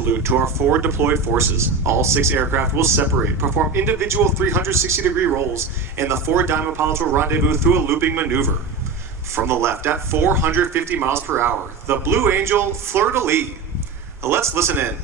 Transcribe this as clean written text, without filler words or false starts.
salute to our forward deployed forces. All 6 aircraft will separate, perform individual 360-degree rolls, and the 4 Diamond pilots will rendezvous through a looping maneuver. From the left at 450 miles per hour, the Blue Angel fleur-de-lis. Let's listen in.